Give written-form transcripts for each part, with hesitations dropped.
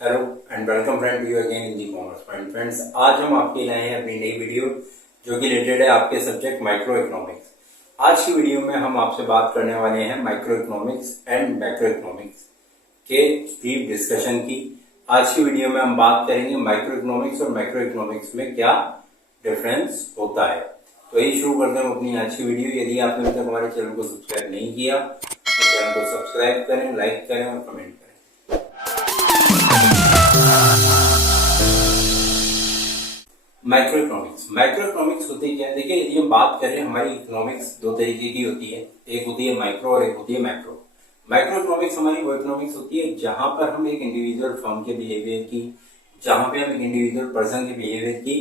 Hello and welcome friend to you again in the commerce point. Friends, आज हम आपके लाए हैं अपनी नई वीडियो जो कि रिलेटेड है आपके सब्जेक्ट माइक्रो इकोनॉमिक्स। आज की वीडियो में हम आपसे बात करने वाले हैं micro economics and macro economics के ब्रीफ डिस्कशन की। आज की वीडियो में हम बात करेंगे माइक्रो इकोनॉमिक्स और मैक्रो इकोनॉमिक्स में क्या डिफरेंस होता है। तो यही शुरू करते हैं अपनी आज की वीडियो। यदि आपने अभी तक हमारे चैनल को सब्सक्राइब नहीं किया तो चैनल को सब्सक्राइब करें, लाइक करें और कमेंट करें। माइक्रो इकोनॉमिक्स होती क्या है? देखिए, यदि हम बात करें, हमारी इकोनॉमिक्स दो तरीके की होती है, एक होती है माइक्रो और एक होती है मैक्रो। माइक्रो इकोनॉमिक्स हमारी वो इकोनॉमिक्स होती है जहां पर हम एक इंडिविजुअल फर्म के बिहेवियर की, जहां पे हम एक इंडिविजुअल पर्सन के बिहेवियर की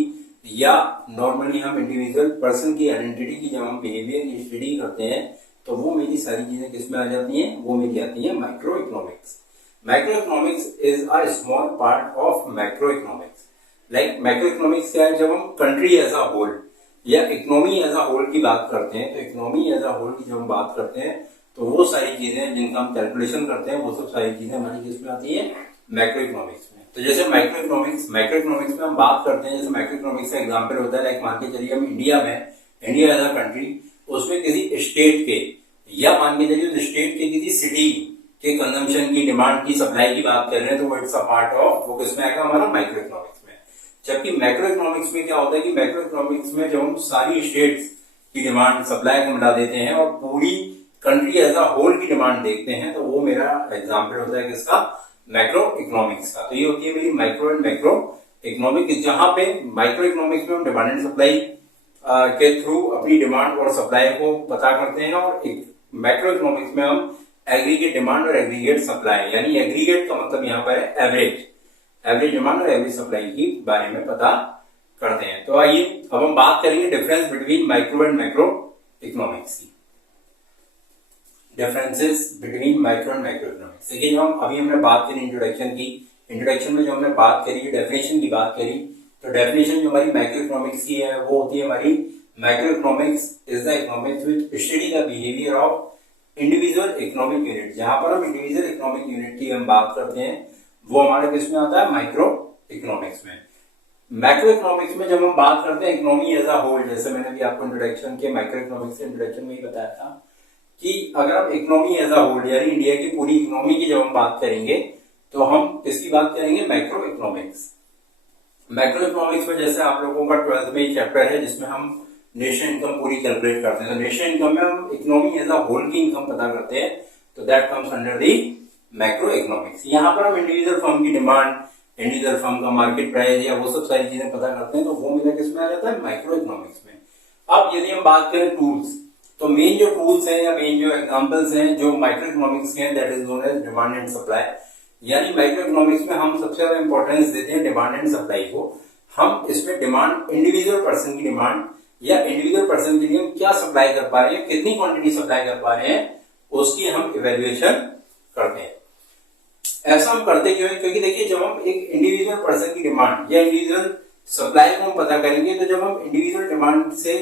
या नॉर्मली हम इंडिविजुअल पर्सन की आइडेंटिटी की जब हम बिहेवियर की स्टडी करते हैं तो वो मेरी सारी चीजें किसमें आ जाती हैं? वो मेरी आती है micro economics. Micro economics is a small part of macro economics. Like macro economics क्या है? जब हम कंट्री एज अ होल या इकोनॉमी एज अ होल की बात करते हैं, तो इकोनॉमी एज अ होल की जब हम बात करते हैं तो वो सारी चीजें जिनका हम कैलकुलेशन करते हैं वो सब सारी चीजें हमारी किसमें आती है? मैक्रो इकोनॉमिक्स में। तो जैसे मैक्रो इकोनॉमिक्स में हम बात करते हैं, जैसे मैक्रो इकोनॉमिक्स का एग्जांपल होता है, लाइक मान के चलिए हम इंडिया एज अ कंट्री, उसमें किसी स्टेट के या मान के चलिए उस स्टेट के किसी सिटी के कंजम्पशन की, डिमांड की, सप्लाई की बात कर रहे हैं, तो वो इट्स अ पार्ट ऑफ, वो किसमें आएगा? हमारा माइक्रो इकोनॉमिक्स। जबकि मैक्रो इकोनॉमिक्स में क्या होता है कि मैक्रो इकोनॉमिक्स में जब हम सारी स्टेट्स की डिमांड, सप्लाई को मिला देते हैं और पूरी कंट्री एज अ होल की डिमांड देखते हैं, तो वो मेरा एग्जांपल होता है किसका? मैक्रो इकोनॉमिक्स का। तो ये होती है मेरी माइक्रो एंड मैक्रो इकोनॉमिक्स, जहां पे माइक्रो इकोनॉमिक्स में हम डिमांड एंड सप्लाई के थ्रू अपनी डिमांड और सप्लाई को पता करते हैं, और मैक्रो इकोनॉमिक्स में हम एग्रीगेट डिमांड और एग्रीगेट सप्लाई, यानी एग्रीगेट का मतलब यहाँ पर है एवरेज डिमांड और एवरेज सप्लाई की बारे में पता करते हैं। तो आइए अब हम बात करेंगे difference between micro and macro economics की। Differences between micro and macro economics. देखिए, जो हमने बात करी इंट्रोडक्शन की, इंट्रोडक्शन में जो हमने बात करी, डेफिनेशन की बात करी, तो डेफिनेशन जो हमारी माइक्रो इकोनॉमिक्स की है वो होती है हमारी, micro economics is the economics which study the behaviour of individual economic unit. जहां पर हम इंडिविजुअल इकोनॉमिक यूनिट की हम बात करते हैं वो हमारे किस में आता है? माइक्रो इकोनॉमिक्स में। मैक्रो इकोनॉमिक्स में जब हम बात करते हैं इकोनॉमी एज अ होल, जैसे मैंने भी आपको इंट्रोडक्शन के माइक्रो इकोनॉमिक्स के इंट्रोडक्शन में ही बताया था कि अगर हम इकोनॉमी एज अ होल यानी इंडिया की पूरी इकोनॉमी की जब हम बात करेंगे तो हम किसकी बात करेंगे? Macro economics. मैक्रो इकोनॉमिक्स में जैसे आप लोगों का 12th में चैप्टर है जिसमें हम नेशनल इनकम पूरी कैलकुलेट करते हैं, तो नेशनल इनकम में हम इकोनॉमी एज अ होल की इनकम पता करते हैं, तो that comes under the macro economics. यहाँ पर हम इंडिविजुअल फर्म की डिमांड, इंडिविजुअल फर्म का मार्केट प्राइस या वो सब सारी चीजें पता करते हैं, तो वो मेरा किसमें आ जाता है? माइक्रो इकोनॉमिक्स में। अब यदि हम बात करें टूल्स, तो मेन जो टूल्स हैं या मेन जो एग्जांपल्स हैं जो माइक्रो इकोनॉमिक्स के हैं, that is known as demand and supply. यानी माइक्रो इकोनॉमिक्स में हम सबसे ज्यादा इंपॉर्टेंस देते हैं डिमांड एंड सप्लाई को। हम इसमें डिमांड, इंडिविजुअल पर्सन की डिमांड या इंडिविजुअल पर्सन के लिए हम क्या सप्लाई कर पा रहे हैं, कितनी क्वांटिटी सप्लाई कर पा रहे हैं, उसकी हम इवेल्युएशन करते हैं। ऐसा हम करते क्यों है? क्योंकि देखिए, जब हम एक इंडिविजुअल पर्सन की डिमांड या इंडिविजुअल सप्लाई को हम पता करेंगे, तो जब हम इंडिविजुअल डिमांड से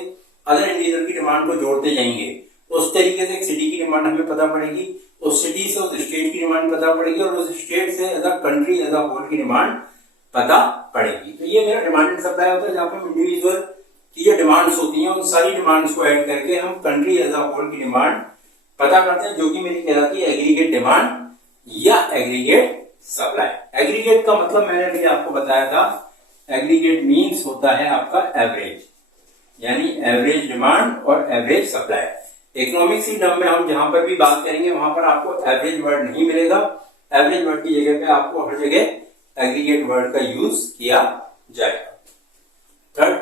अदर इंडिविजुअल की डिमांड को जोड़ते जाएंगे, उस तरीके से एक सिटी की डिमांड हमें पता पड़ेगी, उस सिटी से उस स्टेट की डिमांड पता पड़ेगी, और उस स्टेट से as a country as a whole की डिमांड पता पड़ेगी। तो ये मेरा डिमांड एंड सप्लाई होता है, जहां पर इंडिविजुअल की जो डिमांड्स होती हैं उन सारी डिमांड्स को ऐड करके हम कंट्री एज अ होल की डिमांड पता करते हैं, जो कि मेरी कहलाती है एग्रीगेट डिमांड या एग्रीगेट सप्लाई। एग्रीगेट का मतलब मैंने अभी आपको बताया था, एग्रीगेट मींस होता है आपका एवरेज, यानी एवरेज डिमांड और एवरेज सप्लाई। इकोनॉमिक्स की टर्म में हम जहां पर भी बात करेंगे वहां पर आपको एवरेज वर्ड नहीं मिलेगा, एवरेज वर्ड की जगह पे आपको हर जगह एग्रीगेट वर्ड का यूज किया जाएगा। थर्ड,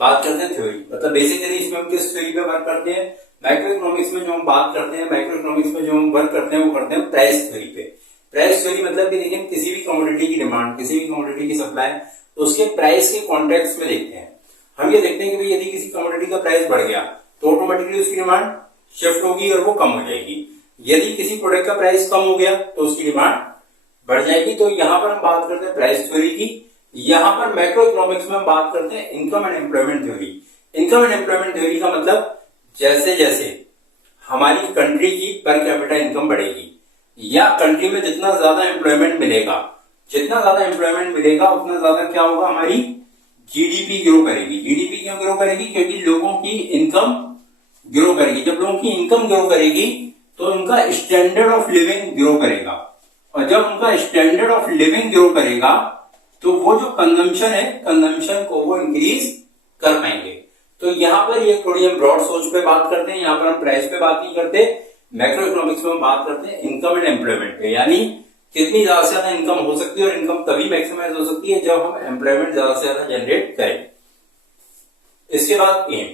बात करते हैं थ्योरी, मतलब बेसिकली इसमें हम किस थ्योरी पे वर्क करते हैं? माइक्रो इकोनॉमिक्स में जो हम बात करते हैं, माइक्रो इकोनॉमिक्स में जो हम वर्क करते हैं वो करते हैं प्राइस थ्योरी पे। प्राइस थ्योरी मतलब कि देखिए, किसी भी कमोडिटी की डिमांड, किसी भी कमोडिटी की सप्लाई, उसके प्राइस के कॉन्टेक्स्ट में देखते हैं। हम ये देखते हैं कि भाई यदि किसी कमोडिटी का प्राइस बढ़ गया तो ऑटोमेटिकली उसकी डिमांड शिफ्ट होगी और वो कम हो जाएगी। यदि किसी प्रोडक्ट का प्राइस कम हो गया तो उसकी डिमांड बढ़ जाएगी। तो यहाँ पर हम बात करते हैं प्राइस थ्योरी की। यहाँ पर मैक्रो इकोनॉमिक्स में हम बात करते हैं income and employment theory. Income and employment theory का मतलब जैसे जैसे हमारी कंट्री की पर कैपिटा इनकम बढ़ेगी या कंट्री में जितना ज्यादा एम्प्लॉयमेंट मिलेगा जितना ज्यादा एम्प्लॉयमेंट मिलेगा उतना ज्यादा क्या होगा, हमारी जीडीपी ग्रो करेगी। जीडीपी क्यों ग्रो करेगी? क्योंकि लोगों की इनकम ग्रो करेगी। जब लोगों की इनकम ग्रो करेगी तो उनका स्टैंडर्ड ऑफ लिविंग ग्रो करेगा, और जब उनका स्टैंडर्ड ऑफ लिविंग ग्रो करेगा तो वो जो कंजम्पशन है, कंजम्पशन को वो इंक्रीज कर पाएंगे। तो यहाँ पर ये थोड़ी हम ब्रॉड सोच पे बात करते हैं, यहाँ पर हम प्राइस पे बात नहीं करते। मैक्रो इकोनॉमिक्स में हम बात करते हैं इनकम एंड एम्प्लॉयमेंट पे, यानी कितनी ज्यादा से ज्यादा इनकम हो सकती है, और इनकम तभी मैक्सिमाइज हो सकती है जब हम एम्प्लॉयमेंट ज्यादा से ज्यादा जनरेट करें। इसके बाद एम,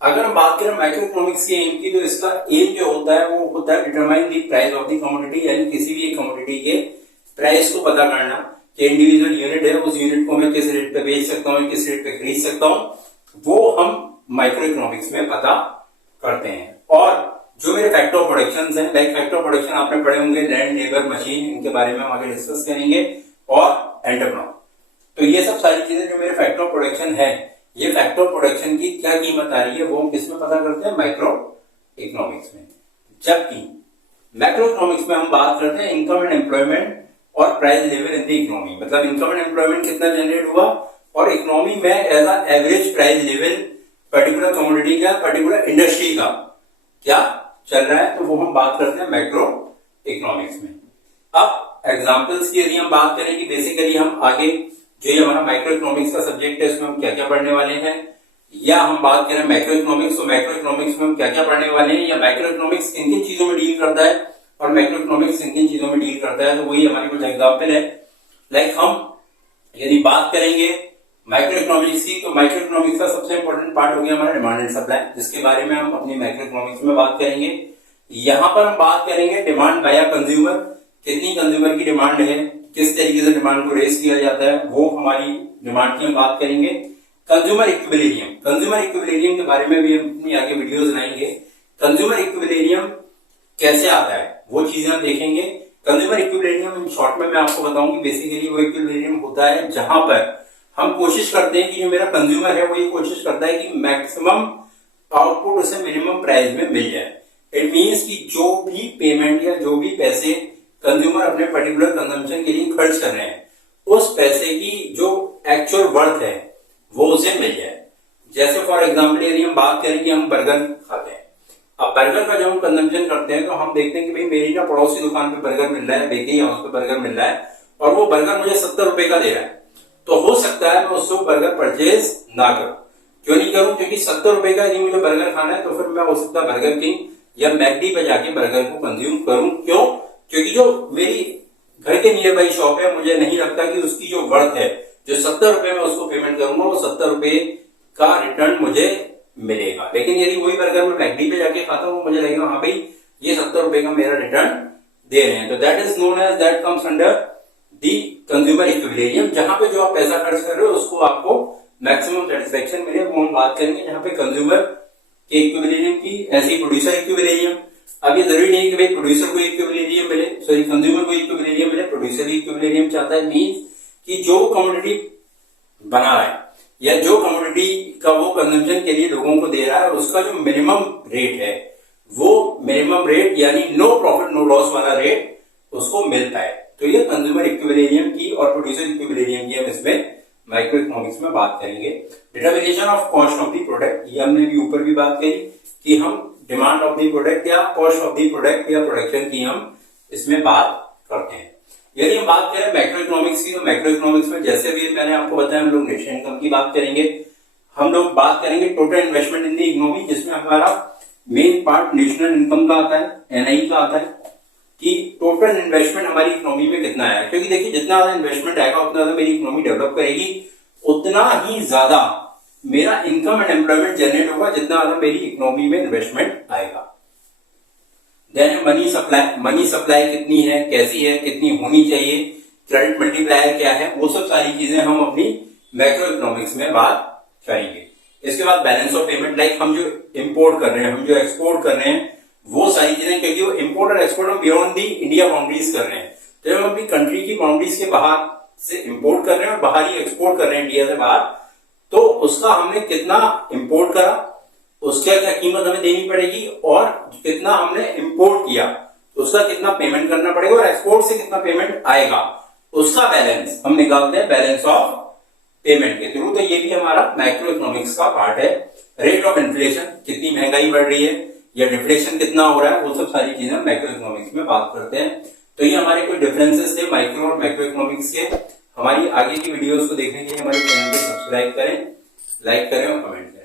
अगर हम बात करें माइक्रो इकोनॉमिक्स के एम की, तो इसका एम जो होता है वो होता है determine the price of the commodity, यानी किसी भी एक कमोडिटी के प्राइस को पता करना कि इंडिविजुअल यूनिट है, उस यूनिट को मैं किस रेट पे बेच सकता हूँ, किस रेट पे खरीद सकता हूँ, वो हम माइक्रो इकोनॉमिक्स में पता करते हैं। और जो मेरे फैक्टर ऑफ प्रोडक्शन है, लाइक फैक्टर ऑफ प्रोडक्शन आपने पढ़े होंगे, लैंड, लेबर, मशीन, इनके बारे में हम आगे डिस्कस करेंगे, और एंटरप्रेन्योर। तो ये सब सारी चीजें जो मेरे फैक्टर ऑफ प्रोडक्शन है, ये फैक्टर ऑफ प्रोडक्शन की क्या कीमत आ रही है, वो हम किसमें पता करते हैं, माइक्रो इकोनॉमिक्स में। जबकि मैक्रो इकोनॉमिक्स में हम बात करते हैं इनकम एंड एम्प्लॉयमेंट और price level in the economy, मतलब इनकम एंड एम्प्लॉयमेंट कितना जनरेट हुआ, और इकोनॉमी में as a average price level particular commodity का, पर्टिकुलर इंडस्ट्री का क्या चल रहा है, तो वो हम बात करते हैं मैक्रो इकोनॉमिक्स में। अब एग्जांपल्स की यदि हम बात करें कि बेसिकली हम आगे जो ये हमारा माइक्रो इकोनॉमिक्स का सब्जेक्ट है उसमें हम क्या क्या पढ़ने वाले हैं, या हम बात करें मैक्रो इकोनॉमिक्स, तो मैक्रो इकोनॉमिक्स में हम क्या क्या पढ़ने वाले हैं, या माइक्रो इकोनॉमिक्स किन किन चीजों में डील करता है और मैक्रो इकोनॉमिक्स किन किन चीजों में डील करता है, तो वही हमारी कुछ एग्जाम्पल है। लाइक हम यदि बात करेंगे माइक्रो इकोनॉमिक्स की, तो माइक्रो इकोनॉमिक्स का सबसे इंपॉर्टेंट पार्ट हो गया हमारा डिमांड एंड सप्लाई, जिसके बारे में हम अपनी माइक्रो इकोनॉमिक्स में बात करेंगे। यहाँ पर हम बात करेंगे डिमांड बाय कंज्यूमर, कितनी कंज्यूमर की डिमांड है, किस तरीके से डिमांड को रेस किया जाता है, वो हमारी डिमांड की हम बात करेंगे। कंज्यूमर इक्विलिब्रियम, कंज्यूमर इक्विलिब्रियम के बारे में भी हम अपनी आगे वीडियोस बनाएंगे। कंज्यूमर इक्विलिब्रियम कैसे आता है वो चीजें हम देखेंगे। कंज्यूमर इक्विलिब्रियम इन शॉर्ट में मैं आपको बताऊं कि बेसिकली वो इक्विलिब्रियम होता है जहां पर हम कोशिश करते हैं कि जो मेरा कंज्यूमर है वो ये कोशिश करता है कि मैक्सिमम आउटपुट उसे मिनिमम प्राइस में मिल जाए। इट मीन्स कि जो भी पेमेंट या जो भी पैसे कंज्यूमर अपने पर्टिकुलर कंजम्पशन के लिए खर्च कर रहे हैं, उस पैसे की जो एक्चुअल वर्थ है वो उसे मिल जाए। जैसे फॉर एग्जाम्पल यदि हम बात करें कि हम बर्गर खाते हैं, अब बर्गर का जब हम कंजम्पशन करते हैं तो हम देखते हैं कि भाई मेरी ना पड़ोसी दुकान पे बर्गर मिल रहा है, बेकरी हाउस पे बर्गर मिल रहा है, और वो बर्गर मुझे 70 रुपए का दे रहा है, तो हो सकता है मैं उससे बर्गर परचेज ना करूं। क्यों नहीं करूं? क्योंकि 70 रुपए का यदि मुझे बर्गर खाना है तो फिर मैं हो सकता है बर्गर किंग या मैकडी पे जाके बर्गर को कंज्यूम करूं। क्यों? क्योंकि जो मेरी घर के नियर बाई शॉप है, मुझे नहीं लगता कि उसकी जो वर्थ है, जो 70 रुपए में उसको पेमेंट करूंगा, वो 70 रुपए का रिटर्न मुझे मिलेगा। लेकिन यदि वही बर्गर मैं मैकडी पे जाके खाता हूँ, मुझे लगेगा हाँ भाई ये 70 रुपए का मेरा रिटर्न दे रहे हैं। तो that is known as, that comes under the consumer equilibrium, जहां पे जो आप पैसा खर्च कर रहे हो उसको आपको मैक्सिमम सेटिस्फेक्शन मिले, वो हम बात करेंगे जहां पे कंज्यूमर के इक्विलिब्रियम की। ऐसी प्रोड्यूसर इक्विलिब्रियम, अब ये जरूरी नहीं कि भाई प्रोड्यूसर को इक्विलिब्रियम मिले, सॉरी कंज्यूमर को इक्विलिब्रियम मिले, प्रोड्यूसर भी इक्विलिब्रियम चाहता है। मींस कि जो कमोडिटी बना रहा है या जो कमोडिटी का वो कंजम्पशन के लिए लोगों को दे रहा है, और उसका जो मिनिमम रेट है, वो मिनिमम रेट यानी नो प्रॉफिट नो लॉस वाला रेट उसको मिलता है। तो ये कंज्यूमर इक्विलिब्रियम की और प्रोड्यूसर इक्विलिब्रियम की हम इसमें माइक्रो इकोनॉमिक्स में बात करेंगे। Determination of cost of the product, ये हमने भी ऊपर भी बात करी कि हम डिमांड ऑफ द प्रोडक्ट या कॉस्ट ऑफ द प्रोडक्ट या प्रोडक्शन की हम इसमें बात करते हैं। यदि हम बात करें मैक्रो इकोनॉमिक्स की, तो मैक्रो इकोनॉमिक्स में जैसे भी मैंने आपको बताया, हम लोग नेशनल इनकम की बात करेंगे, हम लोग बात करेंगे total investment in the economy, जिसमें हमारा मेन पार्ट नेशनल इनकम का आता है, एनआई का आता है, कि टोटल इन्वेस्टमेंट हमारी इकोनॉमी में कितना है। क्योंकि देखिए जितना ज्यादा इन्वेस्टमेंट आएगा उतना ज्यादा मेरी इकोनॉमी डेवलप करेगी, उतना ही ज्यादा मेरा इनकम एंड एम्प्लॉयमेंट जनरेट होगा, जितना ज्यादा मेरी इकोनॉमी में इन्वेस्टमेंट आएगा। Then money supply, money supply कितनी है, कैसी है, कितनी होनी चाहिए, क्रेडिट मल्टीप्लायर क्या है, वो सब सारी चीजें हम अपनी मैक्रो इकोनॉमिक्स में बात करेंगे। इसके बाद बैलेंस ऑफ पेमेंट, लाइक हम जो इंपोर्ट कर रहे हैं, हम जो एक्सपोर्ट कर रहे हैं, वो सारी चीजें, क्योंकि वो इंपोर्ट और एक्सपोर्ट हम बियॉन्ड दी इंडिया बाउंड्रीज कर रहे हैं, तो हम अपनी कंट्री की बाउंड्रीज के बाहर से इंपोर्ट कर रहे हैं और बाहर ही एक्सपोर्ट कर रहे हैं इंडिया से बाहर, तो उसका हमने कितना इंपोर्ट करा, उसका क्या कीमत हमें देनी पड़ेगी, और कितना हमने इंपोर्ट किया तो उसका कितना पेमेंट करना पड़ेगा, और एक्सपोर्ट से कितना पेमेंट आएगा, उसका बैलेंस हम निकालते हैं बैलेंस ऑफ पेमेंट के थ्रू। तो ये भी हमारा मैक्रो इकोनॉमिक्स का पार्ट है। रेट ऑफ इन्फ्लेशन, कितनी महंगाई बढ़ रही है या डिफ्लेशन कितना हो रहा है, वो सब सारी चीजें मैक्रो इकोनॉमिक्स में बात करते हैं। तो ये हमारे कुछ डिफरेंसेस थे माइक्रो और मैक्रो इकोनॉमिक्स के। हमारी आगे की वीडियोस को देखने के लिए हमारे चैनल को सब्सक्राइब करें, लाइक करें और कमेंट करें।